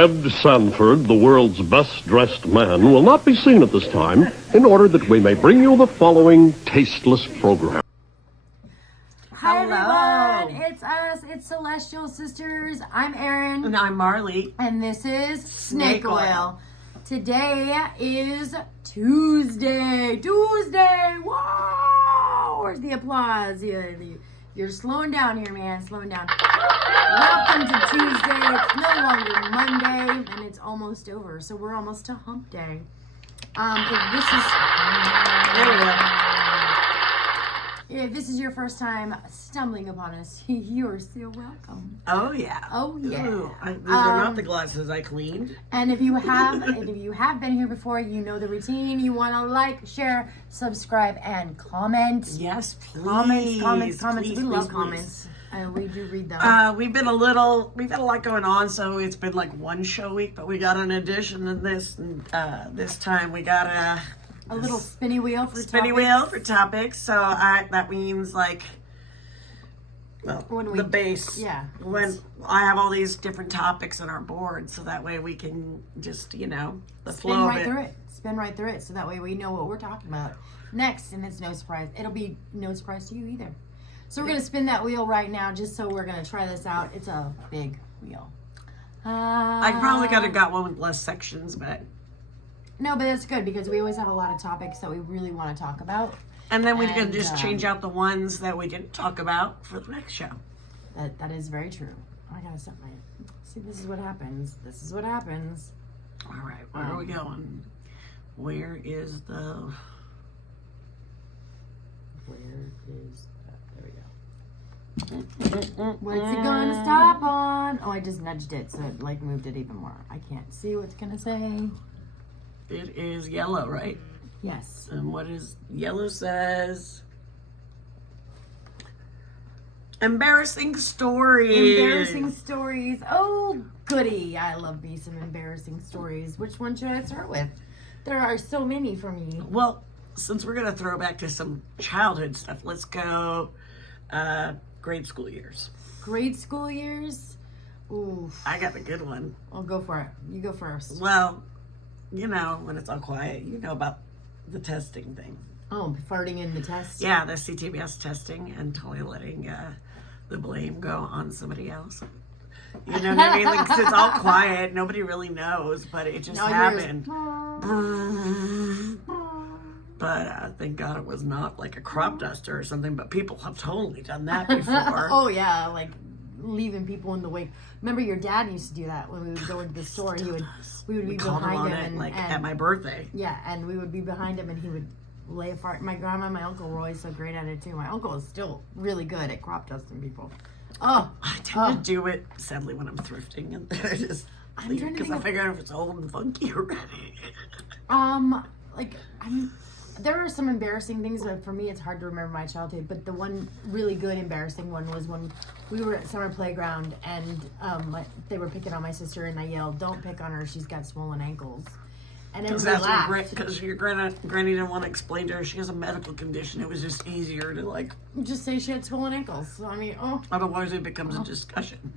Fred Sanford, the world's best-dressed man, will not be seen at this time in order that we may bring you the following tasteless program. Hi everyone, Hello. it's us, it's Celestial Sisters. I'm Erin. And I'm Marley. And this is Snake Snake Oil. Today is Tuesday. Whoa! Where's the applause? You're slowing down here, man. Slowing down. Welcome to Tuesday. It's no longer Monday, and it's almost over. So we're almost to Hump Day. If this is your first time stumbling upon us, you're so welcome. Oh yeah. Oh yeah. Ooh, these are not the glasses I cleaned. And if you have been here before, you know the routine. You want to like, share, subscribe, and comment. Yes, please. Comments. Please, We love please. comments. We do read them. We've had a lot going on, so it's been like one show week, but we got an addition of this, and this time we got a little spinny wheel for topics. So that means like, well, the base. Yeah. When I have all these different topics on our board, so that way we can just, the flow of it. Spin right through it, so that way we know what we're talking about next, and it's no surprise. It'll be no surprise to you either. So we're gonna spin that wheel right now, just so we're gonna try this out. It's a big wheel. I probably could have got one with less sections, but. No, but that's good because we always have a lot of topics that we really want to talk about. And then we can just change out the ones that we didn't talk about for the next show. That is very true. I gotta set my. See, this is what happens. All right, where are we going? Where is the? There we go. What's it gonna stop on? Oh, I just nudged it, so it moved it even more. I can't see what's gonna say. It is yellow, right? Yes. And what is yellow says? Embarrassing stories. Oh, goody. I love me some embarrassing stories. Which one should I start with? There are so many for me. Well, since we're going to throw back to some childhood stuff, let's go grade school years. Grade school years? Oof. I got a good one. I'll go for it. You go first. Well, when it's all quiet, about the testing thing. Oh, farting in the test? Yeah, the CTBS testing and totally letting the blame go on somebody else. You know what I mean? Like, 'cause it's all quiet. Nobody really knows, but it just happened. But thank God it was not like a crop duster or something, but people have totally done that before. Oh, yeah, like leaving people in the wake. Remember your dad used to do that when we would go into the store. We would be behind him and at my birthday. Yeah, and we would be behind him and he would lay a fart. My grandma and my uncle were always so great at it too. My uncle is still really good at crop dusting people. Oh, I tend to do it sadly when I'm thrifting, and I just because I figure out if it's old and funky already. There are some embarrassing things, but for me, it's hard to remember my childhood. But the one really good embarrassing one was when we were at summer playground and they were picking on my sister, and I yelled, "Don't pick on her! She's got swollen ankles." And everybody laughed. Because your granny didn't want to explain to her she has a medical condition. It was just easier to just say she had swollen ankles. So, I mean, otherwise it becomes a discussion.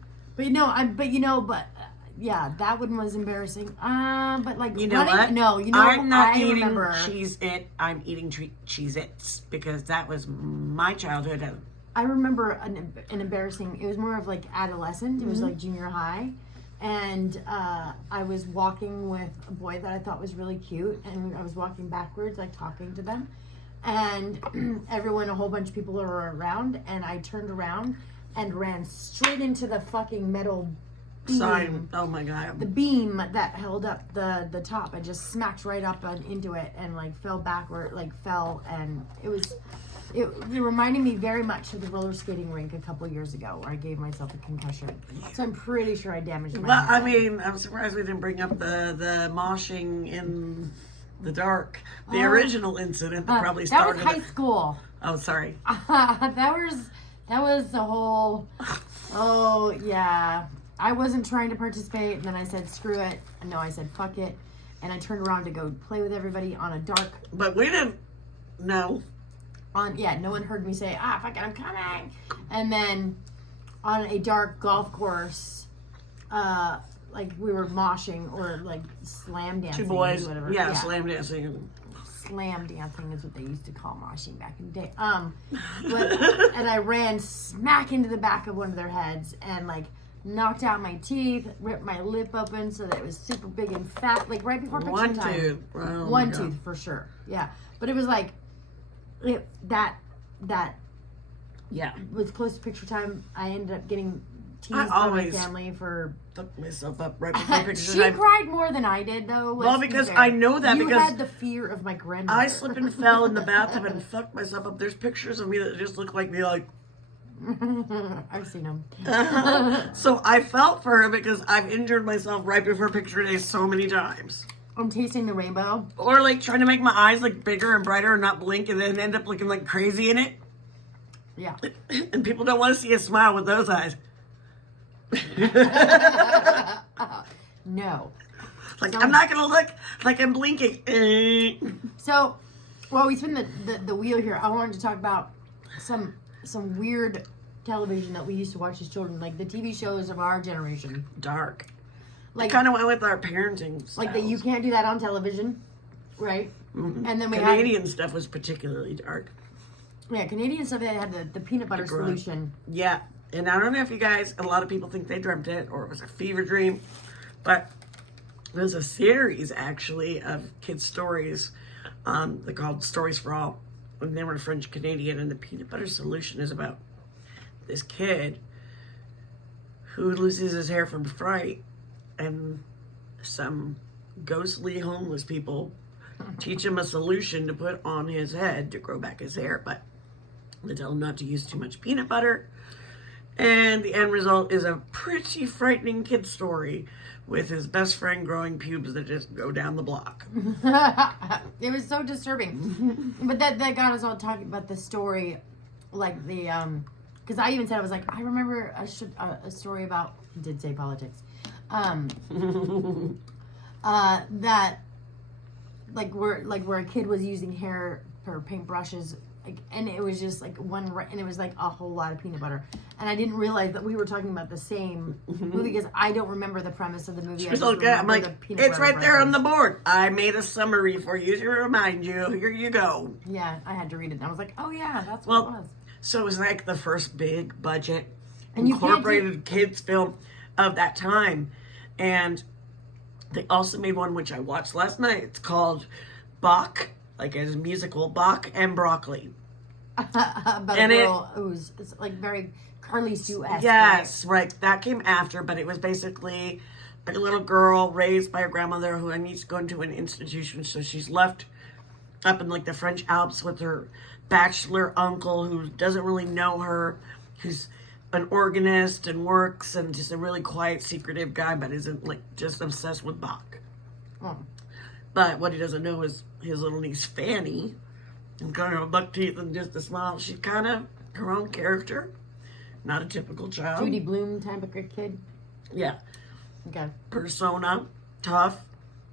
Yeah, that one was embarrassing. But you know what? No, I'm not eating remember. Cheez-It. I'm eating Cheez-Its because that was my childhood. I remember an embarrassing. It was more of like adolescent. It was like junior high, and I was walking with a boy that I thought was really cute, and I was walking backwards, like talking to them, and a whole bunch of people were around, and I turned around and ran straight into the fucking metal beam. Sign. Oh my God. The beam that held up the top. I just smacked right up into it and fell backward, and it reminded me very much of the roller skating rink a couple years ago where I gave myself a concussion. So I'm pretty sure I damaged my head. I mean, I'm surprised we didn't bring up the moshing in the dark. The original incident that probably started. That was high school. Oh, sorry. That was the whole. Oh yeah. I wasn't trying to participate, and then I said, screw it. No, I said, fuck it. And I turned around to go play with everybody on a dark... But we didn't know. No one heard me say, fuck it, I'm coming. And then on a dark golf course, like we were moshing or like slam dancing. Two boys, or whatever. yeah, slam dancing. Slam dancing is what they used to call moshing back in the day. And I ran smack into the back of one of their heads and like knocked out my teeth, ripped my lip open so that it was super big and fat, like right before picture time. Tooth. Oh, one tooth for sure. Yeah, but it was like that yeah, with close to picture time. I ended up getting teased by my family for. Fucked myself up right before picture She cried more than I did, though. Well, because I know that you because had the fear of my grandmother. I slipped and fell in the bathtub and fucked myself up. There's pictures of me that just look like me, like. I've seen them. So I felt for her because I've injured myself right before picture day so many times. I'm tasting the rainbow. Or like trying to make my eyes like bigger and brighter and not blink and then end up looking like crazy in it. Yeah. And people don't want to see a smile with those eyes. No. Like, I'm not going to look like I'm blinking. So, while we spin the wheel here, I wanted to talk about some weird television that we used to watch as children, like the TV shows of our generation. Dark. Like kind of went with our parenting styles. Like that you can't do that on television, right? Mm-hmm. And then we Canadian stuff was particularly dark. Yeah, Canadian stuff that had the peanut butter solution. Yeah. And I don't know if you guys, a lot of people think they dreamt it or it was a fever dream, but there's a series actually of kids' stories. They're called Stories for All. And they were French Canadian, and the peanut butter solution is about this kid who loses his hair from fright, and some ghostly homeless people teach him a solution to put on his head to grow back his hair, but they tell him not to use too much peanut butter. And the end result is a pretty frightening kid story with his best friend growing pubes that just go down the block. It was so disturbing. But that got us all talking about the story, like the, because I even said, I was like, I remember a story about, did say politics, that, where a kid was using hair for paintbrushes, like, and it was just like and it was like a whole lot of peanut butter, and I didn't realize that we were talking about the same movie because I don't remember the premise of the movie. I'm like, it's right there on the board. I made a summary for you to remind you. Here you go. Yeah, I had to read it. And I was like, oh yeah, that's what it was. So it was like the first big budget and incorporated kids film of that time, and they also made one which I watched last night. It's called Bach. Like a musical, Bach and Broccoli. About a girl who's it's like very Carly Sue-esque. Yes, right. That came after, but it was basically a little girl raised by her grandmother who needs to go into an institution, so she's left up in like the French Alps with her bachelor uncle who doesn't really know her, who's an organist and works and just a really quiet, secretive guy, but isn't like just obsessed with Bach. Oh. But what he doesn't know is his little niece Fanny, and kind of buck teeth and just a smile. She's kind of her own character, not a typical child. Judy Blume type of kid. Yeah. Okay. Persona, tough,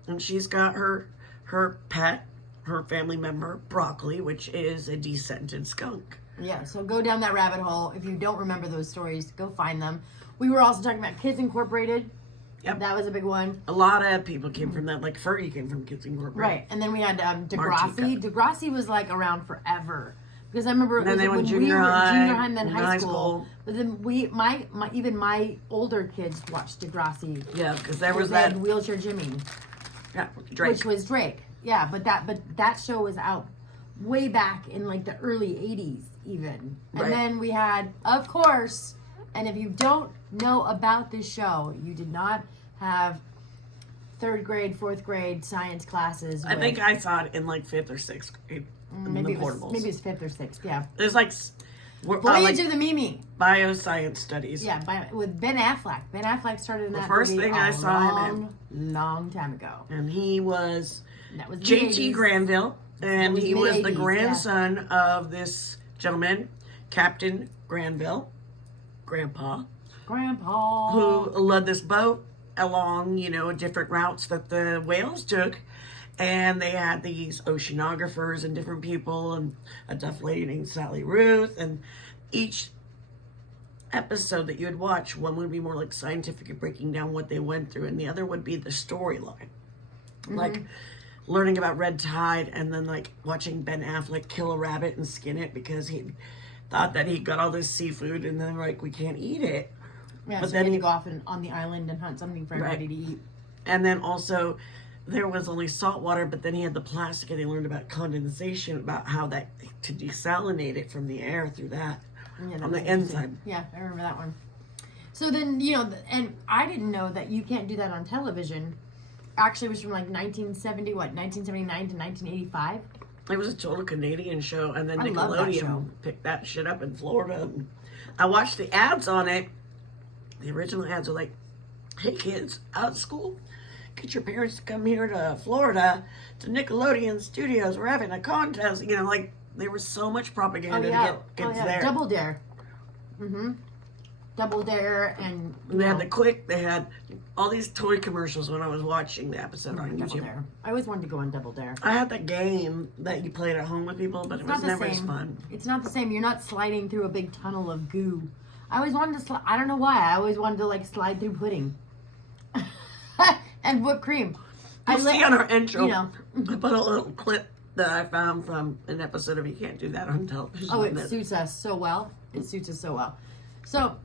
and she's got her pet, her family member Broccoli, which is a descented skunk. Yeah. So go down that rabbit hole. If you don't remember those stories, go find them. We were also talking about Kids Incorporated. Yep. That was a big one. A lot of people came from that. Like Fergie came from Kids Incorporated. Right. And then we had Degrassi. Degrassi was like around forever. Because I remember then they went junior high, and then high school. But then even my older kids watched Degrassi. Yeah, because there was that Wheelchair Jimmy. Yeah, Drake. Which was Drake. Yeah, but that show was out way back in like the early 80s even. And then we had, of course, and if you don't know about this show, you did not have 3rd grade, 4th grade science classes. I think I saw it in like 5th or 6th grade. Maybe it was 5th or 6th, yeah. There's like Voyage of the Mimi. Bioscience studies. Yeah, with Ben Affleck. Ben Affleck started in that first movie thing I saw him in. Long time ago. And he was JT J.T. Granville. And he was the grandson of this gentleman, Captain Granville, Grandpa, who led this boat along, different routes that the whales took. And they had these oceanographers and different people and a deaf lady named Sally Ruth. And each episode that you would watch, one would be more like scientific, breaking down what they went through, and the other would be the storyline. Like learning about red tide, and then like watching Ben Affleck kill a rabbit and skin it because he thought that he got all this seafood, and then like, we can't eat it. Yeah, But so then he he- had to go off on the island and hunt something for everybody to eat. And then also, there was only salt water, but then he had the plastic, and he learned about condensation, about how that to desalinate it from the air through that Yeah, that on was the interesting. inside. Yeah, I remember that one. So then, and I didn't know that you can't do that on television. Actually, it was from like 1979 to 1985. It was a total Canadian show, and then I love that show. Nickelodeon picked that shit up in Florida. I watched the ads on it. The original ads were like, "Hey kids, out of school, get your parents to come here to Florida to Nickelodeon Studios. We're having a contest." Like there was so much propaganda to get kids there. Double Dare. Double Dare, and And they had all these toy commercials when I was watching the episode on Double YouTube. Dare. I always wanted to go on Double Dare. I had the game that you played at home with people, but it was Not the never as same. fun. It's not the same. You're not sliding through a big tunnel of goo. I always wanted to slide. I don't know why. I always wanted to like slide through pudding and whipped cream. You'll see on our intro, you know. I put a little clip that I found from an episode of You Can't Do That on Television. Oh, it suits us so well. It suits us so well. So,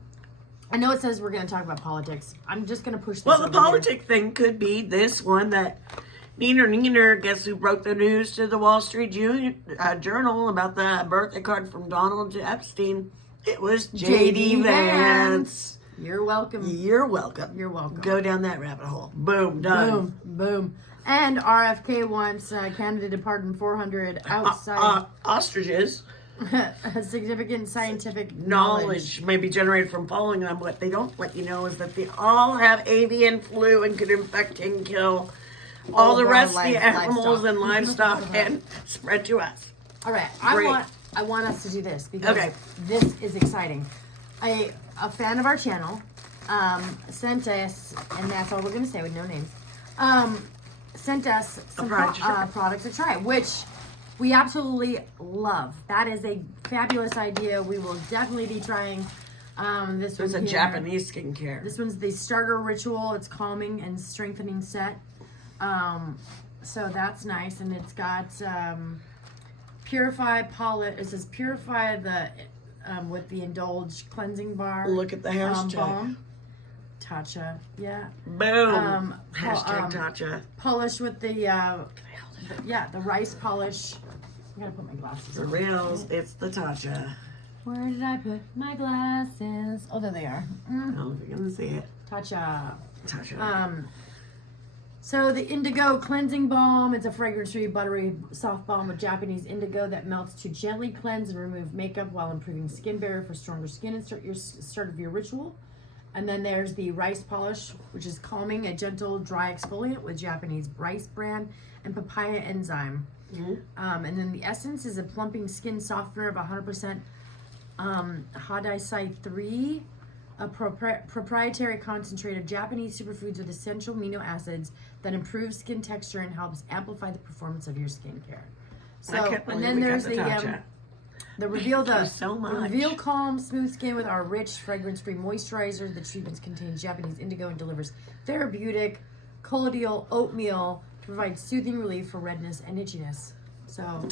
I know it says we're going to talk about politics. I'm just going to push this Well, the over here. politic thing could be this one that Neener, guess who broke the news to the Wall Street Journal about the birthday card from Donald to Epstein? It was J.D. Vance. You're welcome. You're welcome. You're welcome. Go down that rabbit hole. Boom, done. Boom, boom. And RFK wants Canada to pardon 400 outside Ostriches. significant scientific Knowledge may be generated from following them. What they don't let you know is that they all have avian flu and could infect and kill all the of our rest of the animals livestock. and livestock and spread to us. All right, Great. I want us to do this because Okay. this is exciting. A fan of our channel sent us, and that's all we're going to say with no names, sent us some product to try. products to try, which we absolutely love. That is a fabulous idea. We will definitely be trying this It's one a here. Japanese skincare. This one's the starter ritual. It's calming and strengthening set. So that's nice, and it's got purify polish. It says purify the with the indulge cleansing bar. Look at the hashtag. Balm. Tatcha, yeah. Boom. Hashtag Tatcha. Polish with the the rice polish. I gotta put my glasses For on. reals, it's the Tatcha. Where did I put my glasses? Oh, there they are. I don't know if you're gonna see it. Tatcha. Tatcha. So the Indigo Cleansing Balm, it's a fragrance-free, buttery, soft balm with Japanese indigo that melts to gently cleanse and remove makeup while improving skin barrier for stronger skin and start of your ritual. And then there's the rice polish, which is calming, a gentle, dry exfoliant with Japanese rice bran and papaya enzyme. And then the essence is a plumping skin softener of 100% Hadai 3, a proprietary concentrate of Japanese superfoods with essential amino acids that improves skin texture and helps amplify the performance of your skincare. So, I can't and believe then we got there's the the Tatcha. reveal Thank you so the much. reveal calm smooth skin with our rich fragrance-free moisturizer. The treatment contains Japanese indigo and delivers therapeutic colloidal oatmeal to provide soothing relief for redness and itchiness. So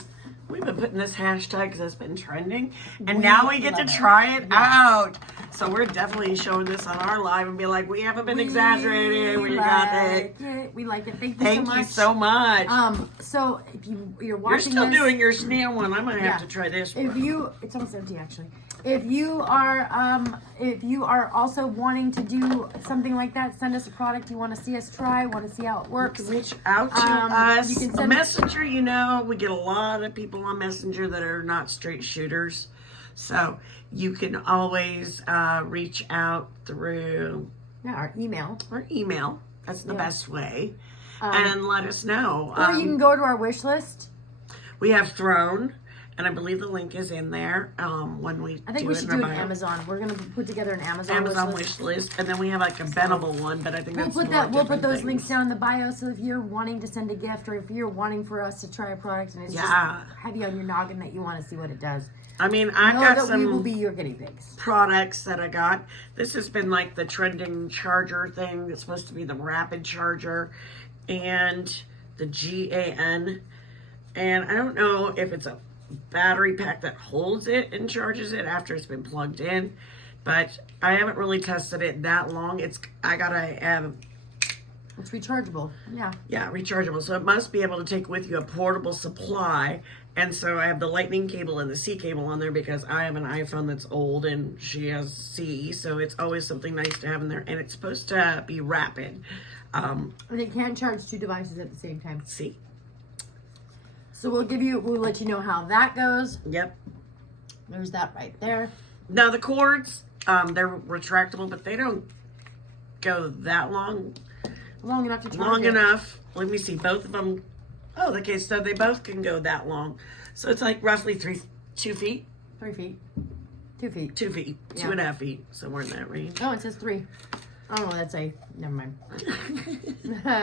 We've been putting this hashtag because it's been trending, and We now we get to love it. try it out. So we're definitely showing this on our live and be like, we haven't been exaggerating. We got it. We like it. Thank Thank you so much. So if you're You're watching still this, doing your snail one. I'm gonna have Yeah. to try this if one. it's almost empty actually. If you are also wanting to do something like that, send us a product you want to see us try, want to see how it works. Reach out to us. you can A send- Messenger, we get a lot of people on Messenger that are not straight shooters. So you can always reach out through Yeah, our email. our email. That's the Yeah. best way. And let us know. Or you can go to our wish list. We have Throne, And I believe the link is in there when we I think do we it should in do our an bio. Amazon. We're gonna put together an Amazon Amazon wish list. wish list, and then we have like a bendable one, but I think We'll that's put more that. We'll put different those things. links down in the bio. So if you're wanting to send a gift, or if you're wanting for us to try a product and it's Yeah. just heavy on your noggin that you want to see what it does, I mean, I know got that some we will be your guinea pigs. products that I got. This has been like the trending charger thing. It's supposed to be the rapid charger and the GAN. And I don't know if it's a battery pack that holds it and charges it after it's been plugged in, but I haven't really tested it that long. It's It's rechargeable. Yeah. rechargeable. So it must be able to take with you a portable supply. And so I have the lightning cable and the C cable on there because I have an iPhone that's old and she has C. So it's always something nice to have in there. And it's supposed to be rapid. And it can charge 2 devices at the same time. C. So we'll let you know how that goes. Yep. There's that right there. Now the cords, they're retractable, but they don't go that long. Long enough to charge Long it. enough. Let me see. Both of them. Oh, okay. So they both can go that long. So it's like roughly 2 feet. 3 feet. 2 feet. 2 feet. Yeah. 2.5 feet. Somewhere in that range. Oh, it says 3. Oh, that's a. Never mind.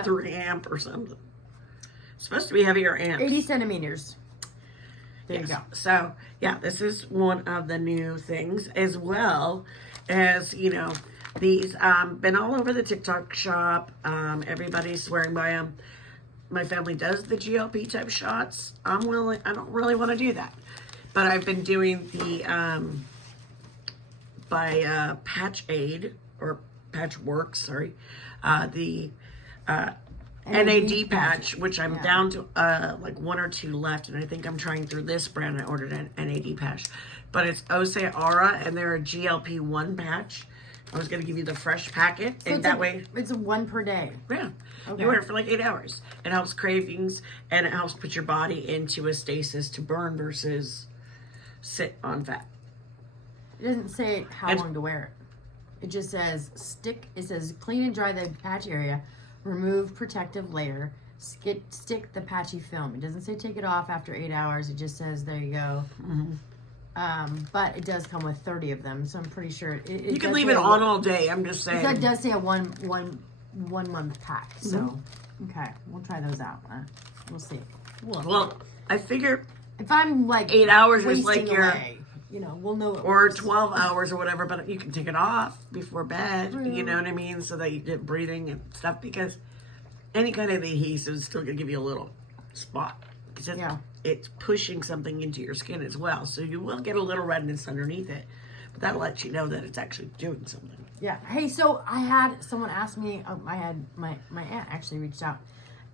3 amp or something. It's supposed to be heavier amps. 80 centimeters. There Yes. you go. So, yeah, this is one of the new things, as well as, you know, these been all over the TikTok shop. Everybody's swearing by them. My family does the GLP type shots. I don't really want to do that, but I've been doing the by Patch Aid or Patchworks, sorry, the NAD patch, which I'm down to like 1 or 2 left, and I think I'm trying through this brand. I ordered an NAD patch, but it's Osei Aura, and they're a GLP-1 patch. I was going to give you the fresh packet, So and it's that a, way, it's a 1 per day. yeah, Okay. you wear it for like 8 hours. It helps cravings, and it helps put your body into a stasis to burn versus sit on fat. It doesn't say how And- long to wear it. It just says it says clean and dry the patch area, remove protective layer, stick the patchy film. It doesn't say take it off after 8 hours. It just says there you go. But it does come with 30 of them, so I'm pretty sure You can leave it on all day. I'm just saying. That does say a one month pack. So okay, we'll try those out. We'll see. Well, I figure If I'm like 8 hours is wasting like your, away, we'll know. It or works. 12 hours or whatever, but you can take it off before bed, you know what I mean? So that you get breathing and stuff, because any kind of adhesive is still going to give you a little spot. Because it's pushing something into your skin as well. So you will get a little redness underneath it, but that'll let you know that it's actually doing something. Yeah. Hey, so I had someone ask me, I had my aunt actually reached out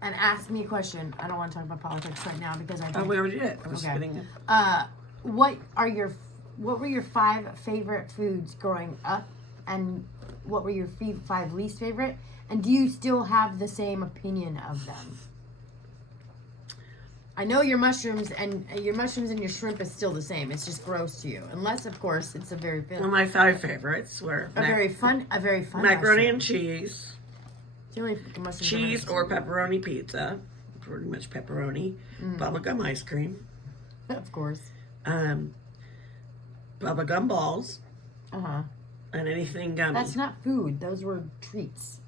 and asked me a question. I don't want to talk about politics right now because I Oh, think, we already did. I was Okay. spitting it. what were your 5 favorite foods growing up, and what were your 5 least favorite? And do you still have the same opinion of them? I know your mushrooms and your shrimp is still the same. It's just gross to you, unless of course it's a very Well, my 5 favorites were very fun macaroni mushroom. and cheese, It's the only fucking mushrooms I've cheese ever or pepperoni pizza, pretty much pepperoni, bubblegum ice cream, seen. Of course. bubblegum balls, Uh-huh. and anything gummy. That's not food. Those were treats.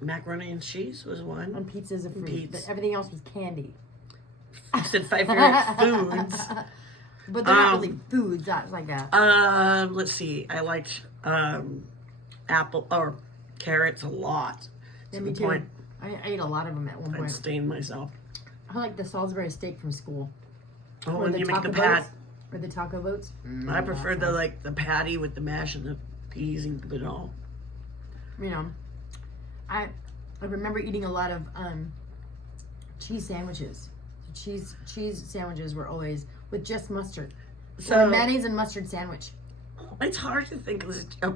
Macaroni and cheese was one. On pizzas of fruit. Pete's. But everything else was candy. I said 5 favorite foods. But they're not really foods. That's like that. Let's see. I liked apple or carrots a lot. Yeah, To me the too. point I ate a lot of them at one I point. stained myself. I like the Salisbury steak from school. Oh, Or and the you make the taco pat. boats. Or the taco boats. I prefer the patty with the mash and the peas and it all. I remember eating a lot of cheese sandwiches. Cheese sandwiches were always with just mustard. So a mayonnaise and mustard sandwich. It's hard to think.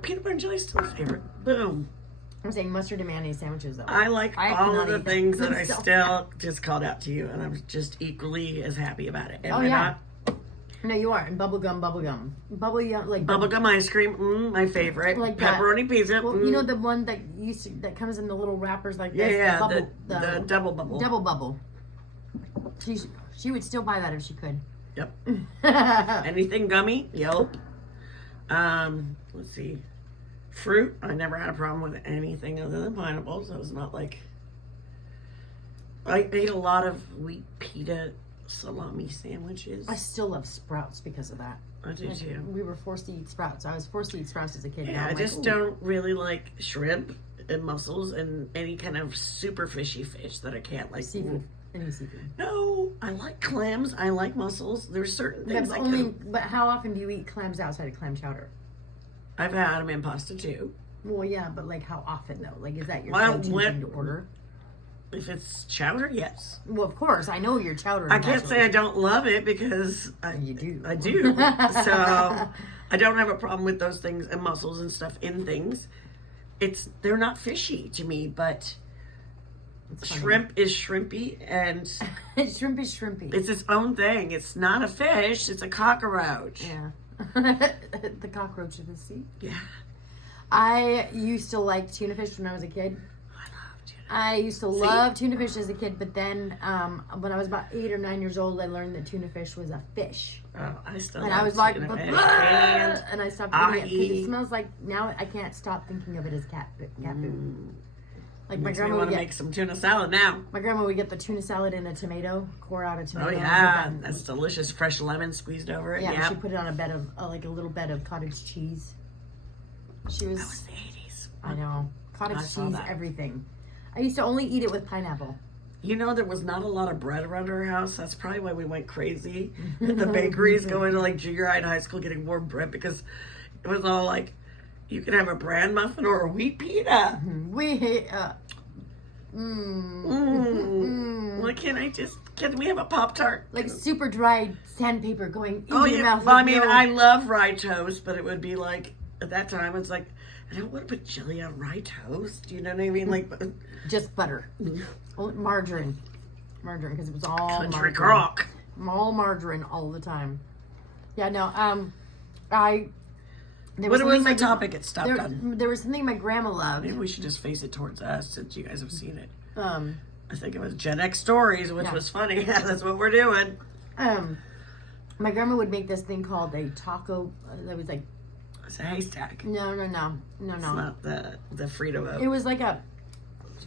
Peanut butter and jelly is still a favorite. Boom. I'm saying mustard and mayonnaise sandwiches though. I like all cannot of the eat things that them I so still just called out to you, and I'm just equally as happy about it. Am Oh, I yeah. not? No, you are. And bubblegum. Like Bubblegum ice cream, my favorite. Like that. Pepperoni pizza. Well, you know the one that that comes in the little wrappers like this. yeah, the bubble, the double bubble. double bubble. She would still buy that if she could. Yep. Anything gummy? Yep. Let's see. Fruit. I never had a problem with anything other than pineapples. So it's not like I ate a lot of wheat pita salami sandwiches. I still love Sprouts because of that. I do too. We were forced to eat Sprouts. I was forced to eat Sprouts as a kid. Yeah, Now I I'm just like, ooh. don't really like shrimp and mussels and any kind of super fishy fish that I can't like. Seafood. Any seafood. No, I like clams. I like mussels. There's certain things But, I can. but how often do you eat clams outside of clam chowder? I've had them in pasta too. Well, yeah, but like how often though? Like, is that your Well, go-to when- thing to order? If it's chowder, yes. Well, of course, I know your chowder. I can't say I don't love it because You do. I do. So I don't have a problem with those things and mussels and stuff in things. They're not fishy to me, but It's funny. shrimp is shrimpy and Shrimp is shrimpy. it's its own thing. It's not a fish, it's a cockroach. Yeah. The cockroach of the sea. Yeah. I used to like tuna fish when I was a kid. I love tuna. I used to love tuna fish as a kid, but then when I was about 8 or 9 years old, I learned that tuna fish was a fish. Oh, I still And love I was like, tuna fish. and I stopped eating it because ahi. it smells like, now I can't stop thinking of it as cat food. Like my Makes me grandma want would to get, make some tuna salad now. my grandma would get the tuna salad in a tomato, core out a tomato. Oh and yeah, put that- that's delicious. Fresh lemon squeezed over it. Yeah, Yeah, she put it on a bed of like a little bed of cottage cheese. She was, that was the 80s. I know, cottage I saw cheese, that. everything. I used to only eat it with pineapple. You know, there was not a lot of bread around our house. That's probably why we went crazy at the bakeries, going to like junior high and high school, getting more bread because it was all like, you can have a bran muffin or a wheat pita. We Why can't can we have a Pop Tart? like super dried sandpaper going into Oh your yeah. mouth. Well, I with mean, no- I love rye toast, but it would be like at that time it's like I don't want to put jelly on rye toast. You know what I mean? Like just butter, margarine, because it was all country margarine. crock. All margarine all the time. Yeah, no. I. There What was something the my- topic it stopped on? There was something my grandma loved. Maybe we should just face it towards us since you guys have seen it. Um, I think it was GenX stories, which Yeah. was funny. Yeah, that's what we're doing. my grandma would make this thing called a taco. That was like It's a haystack. no. It's not the Frito It oat. was like a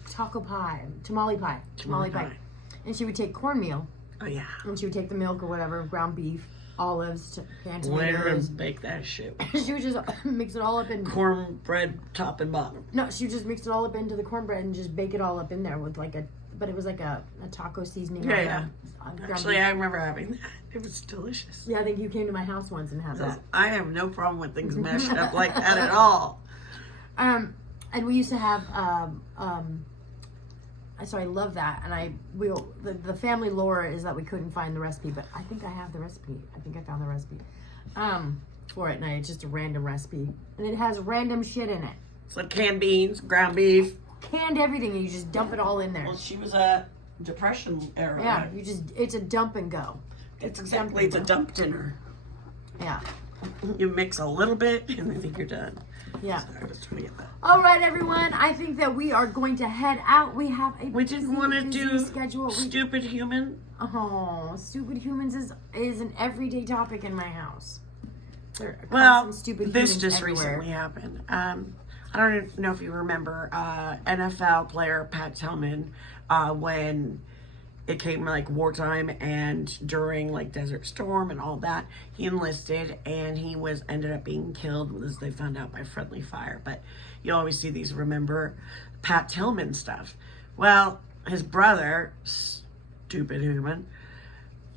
taco pie, tamale pie, and she would take cornmeal. Oh yeah. And she would take the milk or whatever, ground beef, olives, canned Layer tomatoes. and bake that shit. She would just mix it all up in. Cornbread top and bottom. No, she would just mix it all up into the cornbread and just bake it all up in there with like but it was like a taco seasoning. Yeah, on yeah. ground Actually, beef. I remember having that. It was delicious. Yeah, I think you came to my house once and had that. I have no problem with things mashed up like that at all. And we used to have so I love that, and the family lore is that we couldn't find the recipe, but I think I have the recipe. I think I found the recipe for it, and it's just a random recipe, and it has random shit in it, It's like canned beans, ground beef. canned everything, and you just dump it all in there. Well, she was a Depression era. Yeah, it's a dump and go. It's a dump dinner. Yeah, You mix a little bit and I think you're done. yeah. Sorry, I was trying to get that. All right, everyone. I think that we are going to head out. We have a We didn't busy, want to busy do schedule. stupid human. Stupid humans is an everyday topic in my house. There are Well, constant stupid this humans just everywhere. recently happened. I don't know if you remember NFL player Pat Tillman when it came like wartime and during like Desert Storm and all that, he enlisted and he ended up being killed as they found out by friendly fire. But you always see these remember Pat Tillman stuff. Well, his brother, stupid human,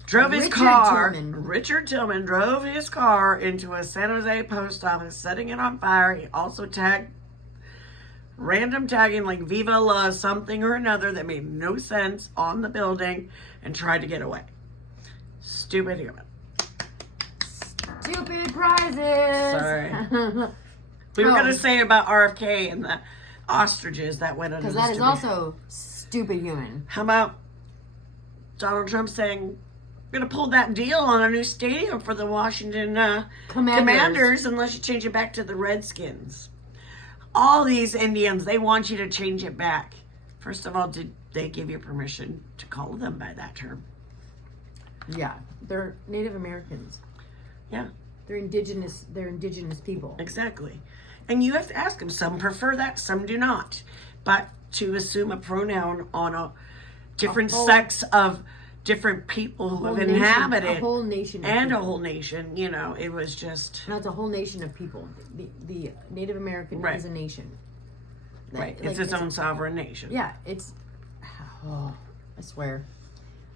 drove his car. Richard Tillman drove his car into a San Jose post office, setting it on fire. He also random tagging like Viva La something or another that made no sense on the building and tried to get away. Stupid human. Stupid prizes. Sorry. We were going to say about RFK and the ostriches that went under Because the that is stupid- also stupid human. How about Donald Trump saying, we're going to pull that deal on a new stadium for the Washington Commanders unless you change it back to the Redskins. All these Indians, they want you to change it back. First of all, did they give you permission to call them by that term? Yeah, they're Native Americans. Yeah. They're indigenous people. Exactly. And you have to ask them. Some prefer that, some do not. But to assume a pronoun on a different sex of different people who have inhabited a whole nation and a whole nation, you know, it was just... No, it's a whole nation of people. The Native American is a nation. Right. It's its own sovereign nation. Yeah, it's... Oh, I swear.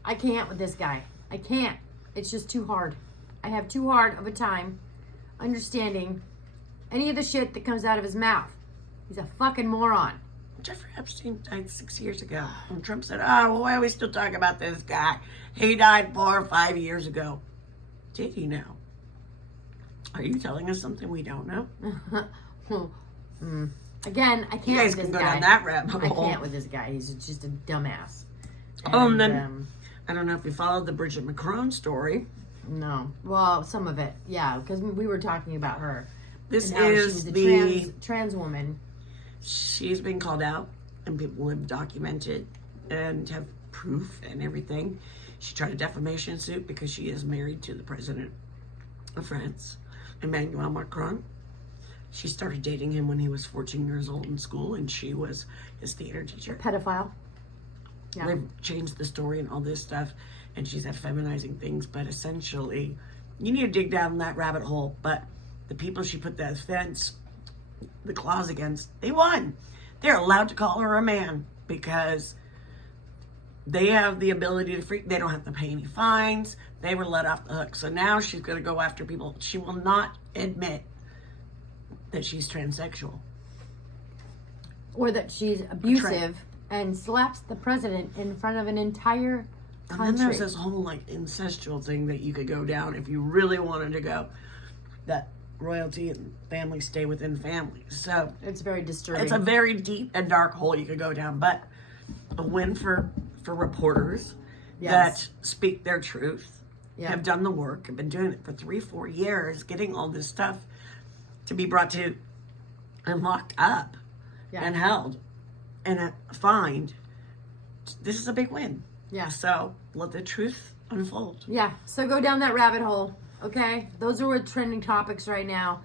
I can't with this guy. I can't. It's just too hard. I have too hard of a time understanding any of the shit that comes out of his mouth. He's a fucking moron. Jeffrey Epstein died 6 years ago. And Trump said, oh, well, why are we still talking about this guy? He died 4 or 5 years ago. Did he now? Are you telling us something we don't know? Again, I can't You guys with this can go guy. down that rabbit hole. I can't with this guy. He's just a dumbass. And then, I don't know if you followed the Bridget McCrone story. No. Well, some of it. Yeah, because we were talking about her. This and how she is was the... trans woman. She's been called out, and people have documented and have proof and everything. She tried a defamation suit because she is married to the president of France, Emmanuel Macron. She started dating him when he was 14 years old in school, and she was his theater teacher. Pedophile. Yeah. They've changed the story and all this stuff, and she's had feminizing things, but essentially, you need to dig down that rabbit hole. But the people she put that fence, the clause against, they won. They're allowed to call her a man because they have the ability to freak. They don't have to pay any fines. They were let off the hook. So now she's going to go after people. She will not admit that she's transsexual. Or that she's abusive and slaps the president in front of an entire country. And then there's this whole like incestual thing that you could go down if you really wanted to go. That royalty and family stay within families. So it's very disturbing. it's a very deep and dark hole you could go down. But a win for reporters that speak their truth, have done the work, have been doing it for 3-4 years, getting all this stuff to be brought to and locked up and held and fined. This is a big win. Yeah. So let the truth unfold. Yeah. So go down that rabbit hole. Okay. Those are what trending topics right now.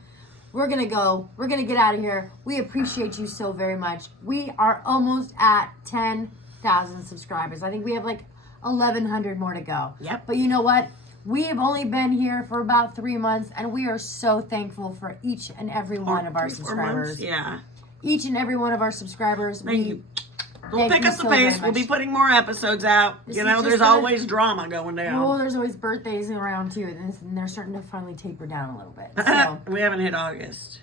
We're going to go. We're going to get out of here. We appreciate you so very much. We are almost at 10,000 subscribers. I think we have like 1,100 more to go. Yep. But you know what? We have only been here for about 3 months, and we are so thankful for each and every one of our subscribers. Yeah. Each and every one of our subscribers. Thank you. We'll pick up the pace. We'll be putting more episodes out. You know, there's always drama going down. Oh, there's always birthdays around too, and they're starting to finally taper down a little bit. So. We haven't hit August.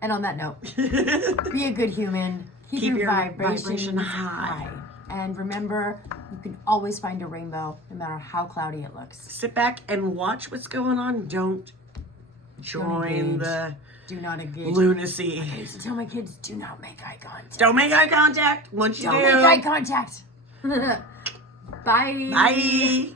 And on that note, be a good human. Keep your vibration high. And remember, you can always find a rainbow, no matter how cloudy it looks. Sit back and watch what's going on. Don't join the do not engage. Lunacy. I used to tell my kids, do not make eye contact. Don't make eye contact. Once you do, don't make eye contact. Bye. Bye.